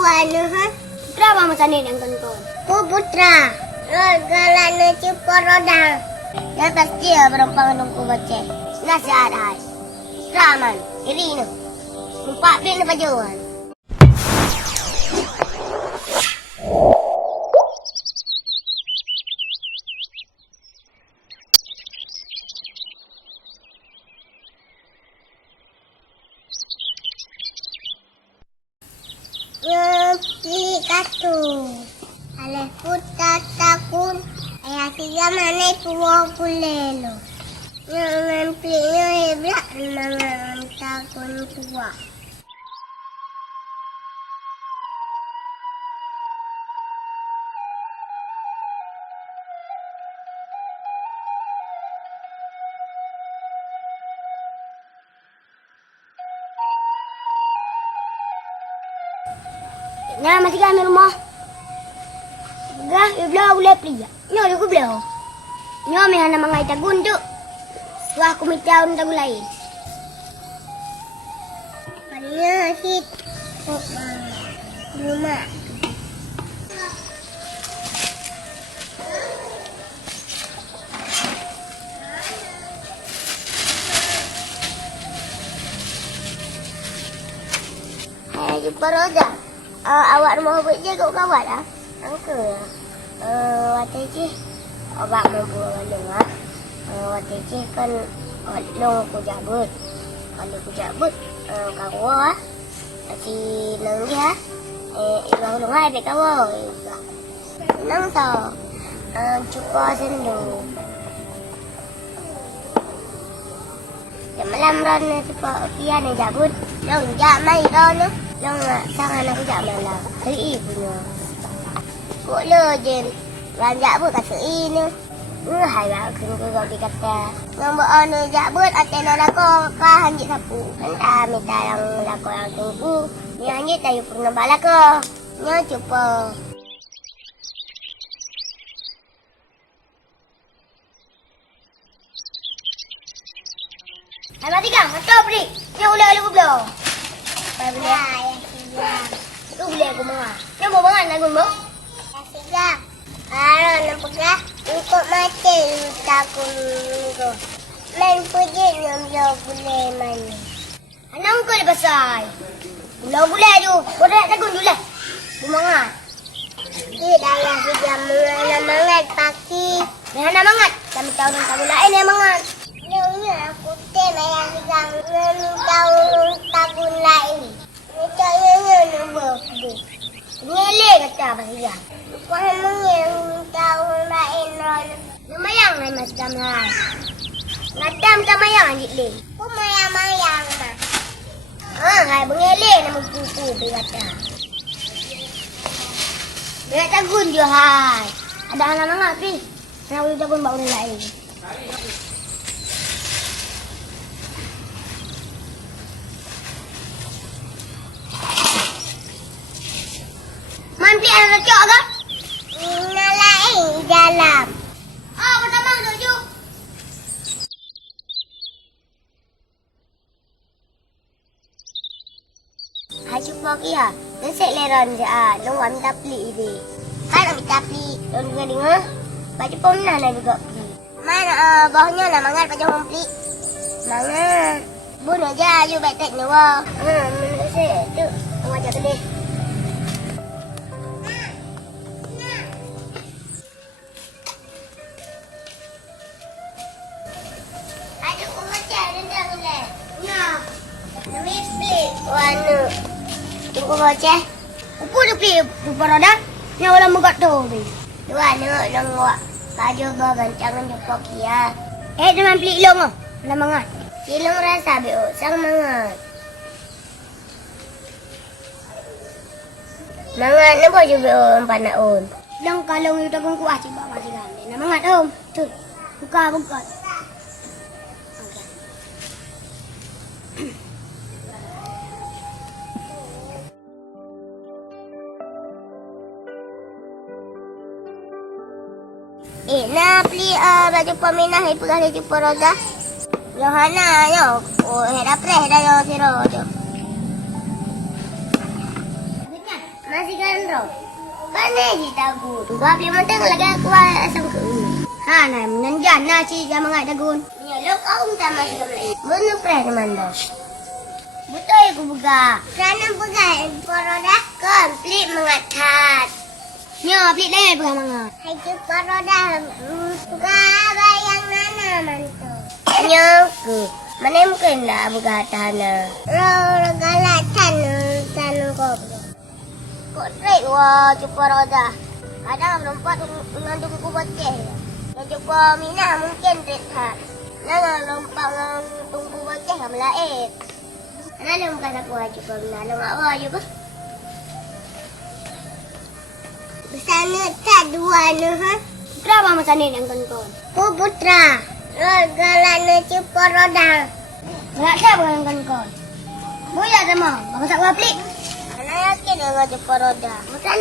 Puana, ha? Putra apa masanin yang tonton? Putra. Galana cukup roda. Ya pasti ya berapa nunggu baca. Nasi ada. Raman, Irina. Empat bin pajuan. Pilih kartu. Aleh putar takun. Ayah tiga mana tua kulelo. Yang pilihnya hebrak dengan takun tua. Nah, masih kami rumah. Gah, belah boleh pergi. Nyo, aku belah. Nyo, mehana mangai tagun tu. Suah aku minta tagun lain. Mana hit? Rumah. Hai, jumpa Roda. Awak mau buat je kau kawat ah? Angka. Waktu je awak mau buat dengar. Waktu je kan long aku jabut. Kalau aku jabut kau ah. Si nang dia. Long hai be kau. Nang tau. Cukup sendu. Malam ron cepat pian jabut. Long jam mai ron. Long sang anak aku jam malam. Hari punya. Kok le je. Ranjak pun kata ini. Hai lah kena kau dikata. Nombor anu jabut atena lako ka hanjit sapu. Entah minta yang lako yang tunggu. Ni hanjit tayu pernah balako. Nya cuba. Hai, mati kang. Atau beri. Nya ulah aku belah. Ya, ya tiga. Tu boleh aku mengah. Nya mau mangan lagu mo? Ya tiga. Nampak lah. Untuk mati takun ko. Main puji nyom boleh mana. Anang ko pasal. Ulah boleh tu. Kau dah tagun dulu lah. Bumangat. Tidak ya sudah mengangat pagi. Mehana mangat. Kami tahu nang tahu lain yang mangat. Nyonya aku yang sedang tahu tabun lain. Nyonya nombor bu. Ngele kata bahaya. Kamu yang tahu lain ron. Namayang na mas damai. Ngadam tamayang dik le. Aku mayang-mayang mah. Hai bengele na magpupu kata. Dia tagun dia hai. Ada anak mangat pi. Nak boleh tagun bau lain. Mampi ada cok ke? Lain dalam. Pertama tuju. Hai cuba kia. Nesek leron je long wa minta pli ni. Kan minta pli. Long juga dengar. Baju pernah nak juga pli. Mana bawahnya nak mangat pajak orang pli. Mangat. Bun aja you baik tak nyawa. Nesek tu. Long ajak kedai. Warna. Tunggu baca. Upu tu pilih rupa roda. Ni orang muka tu. Dua nak nongok. Baju gancangan jumpa kia. Dengan pilih ilong ah. Nak mangat. Silong rasa bio sang mangat. Mangat nak baju bio empat nak on. Long kalau you tak kuah ciba masih kan. Nak mangat om. Tu. Buka. Nak beli baju peminah ni pegah dia jumpa roda. Johanna yo. Hera pre hera yo siro yo. Masih kan roh. Mana je tagun? Gua beli mentang lagi aku asam ke ini. Ha, nah, menanjan na si sama ngai dagun. Ya, lo kau sama si kembali. Mana pernah manda? Betul aku buka. Kerana bukan poroda komplit mengatat. Nyo, pelik dah buka mangat. Hai tu poroda buka bayang nana mantu. Nyoku, mana mungkin lah buka tanah. Lo galatan tanah kau. Kok trik wah tu poroda. Kadang lompat mengandung ku boceh. Kalau jumpa Mina mungkin trik tak. Jangan lompat mengandung ku boceh kamu lain. Kenapa bukan aku aja kau Mina? Lo mak awak juga. Bersama tak dua ni ha? Kenapa masa ni yang kon-kon? Ku putra. Galana cupa roda. Nak siapa yang kon-kon? Buya sama, bapa sak gua pelik. Ana yakin dengan cupa roda. Bukan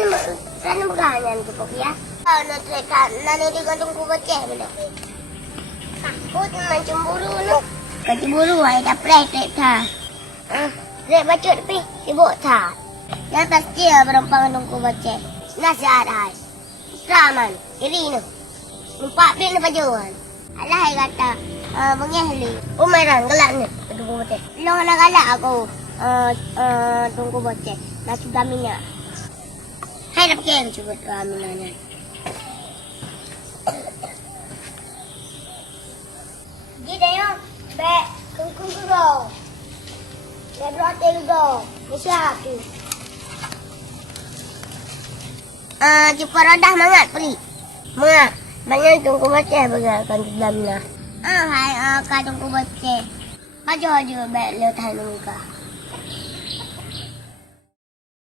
bukan cupa ya. Ana trekan nana digantung ku boceh benda. Takut macam buru nu. Kecemburu ai dah praktek ta. Rek bacut pi sibuk ta. Yang pasti berempang gantung ku boceh. Nasihat ai. Raman, iri nu. Nampak bil na bajuan. Alah ai kata mengehli. Umaran gelak ni tunggu boceh. Long nak galak aku. Tunggu boceh. Nak sudah minyak. Hai nak pergi cuba minyaknya. Gida yo, be kung go. Be brote go. Misya aku. Cuba rodah mangat peli. Mangat. Banyak tunggu boceh bergerakkan di dalamnya. Hai, tunggu boceh. Aja baik le tahan muka.